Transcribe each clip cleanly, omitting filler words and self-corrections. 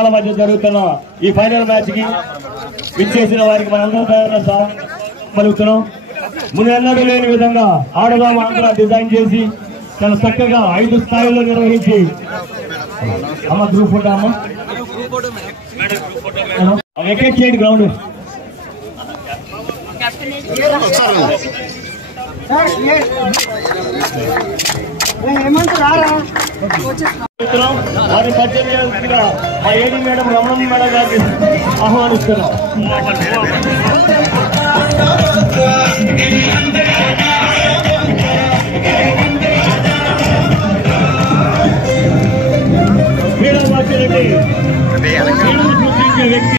దళాల మధ్య జరుగుతున్న ఈ ఫైనల్ మ్యాచ్ కి విచ్చేసిన వారికి మనందరం పలుకుతున్నాం. మున్నెన్నడూ లేని విధంగా ఆడదాం ఆంధ్ర డిజైన్ చేసి చాలా చక్కగా 5 స్థాయిలో నిర్వహించి అమ్మ గ్రూప్ ఫోటో అమ్మ వెకేట్ చేయండి గ్రౌండ్. వారి పరిచయంగా మా ఏడి మేడం రమణ మేడం గారిని ఆహ్వానిస్తున్నాం. మేడం వాక్యాలండి వ్యక్తి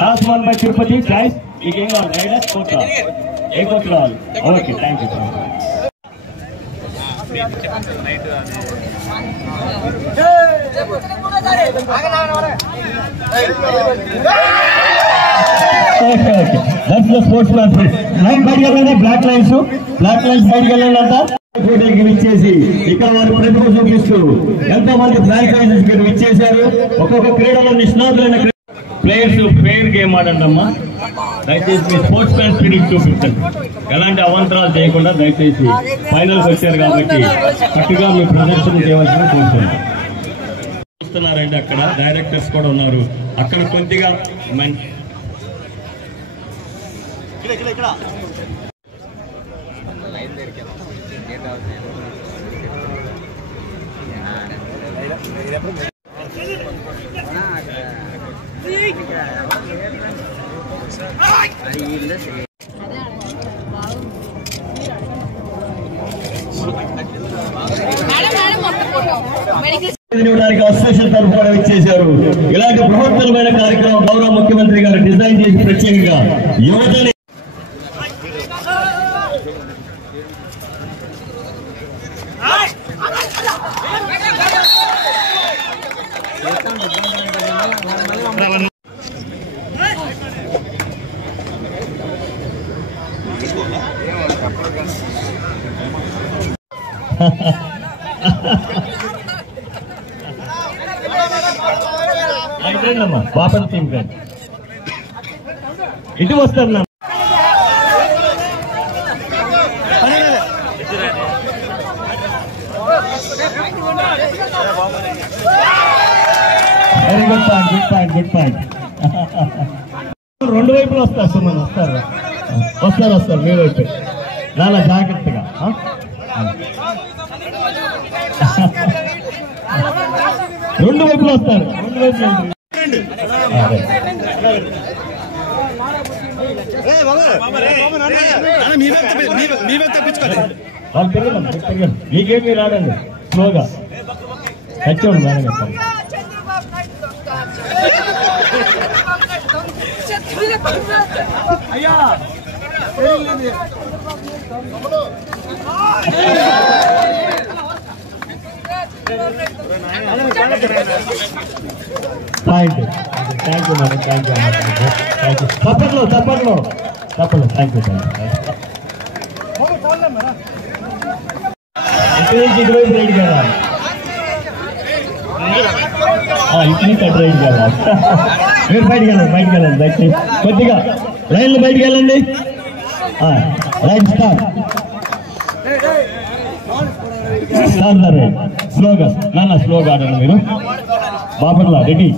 Last one by Tirupati, guys. You can go right as Kotra. A Kotra all. Okay, thank you. Okay. That's the sportsman spirit. Line bike వెళ్ళండి, black lines బయటకు వెళ్ళాలంట. పోటీకి విచ్చేసి ఇక్కడ వారు ప్రతిభ చూపిస్తూ ఎంతో మంది ఫ్రాంచైజీస్ ఇక్కడ విచ్చేశారు. ఒక్కొక్క క్రీడలో నిష్ణాతులైన ప్లేయర్స్ ఫెయిర్ గేమ్ ఆడండి అమ్మా. దయచేసి మీ స్పోర్ట్స్ మ్యాన్ స్పిరిట్ చూపించండి. ఎలాంటి అవాంతరాలు చేయకుండా దయచేసి ఫైనల్స్ వచ్చారు కాబట్టి గట్టిగా మీ ప్రదర్శన చేయవలసిన కోరుతున్నాను. చూస్తున్నారండి, అక్కడ డైరెక్టర్స్ కూడా ఉన్నారు. అక్కడ కొద్దిగా అసోసియేషన్ తరఫు కూడా ఇచ్చేశారు. ఇలాంటి బృహత్తరమైన కార్యక్రమం గౌరవ ముఖ్యమంత్రి గారు డిజైన్ చేసి ప్రత్యేకంగా యువతని పాపం టీం ఫ్రెండ్ ఇటు వస్తారు. Very good point. రెండు వైపులు వస్తారు సుమన్, వస్తారు మీరు వైపు చాలా జాగ్రత్తగా. రెండు వైపులు వస్తారు, రెండు వైపులు. వాళ్ళు తిరగండి, మీకేం మీరు ఆడండి స్లోగా. తెచ్చోండి మేడం చెప్పండి. Thank you madam, thank you. తప్పట్లో థ్యాంక్ యూ. ఇటువైపు రైడ్ కదా, ఇటు రైడ్ కదా. మీరు బయటికి వెళ్ళండి దయచేసి కొద్దిగా లైన్లు బయటికి వెళ్ళండి. Right start. స్లోగా ఆడండి మీరు. బాపర్లా రెడీ.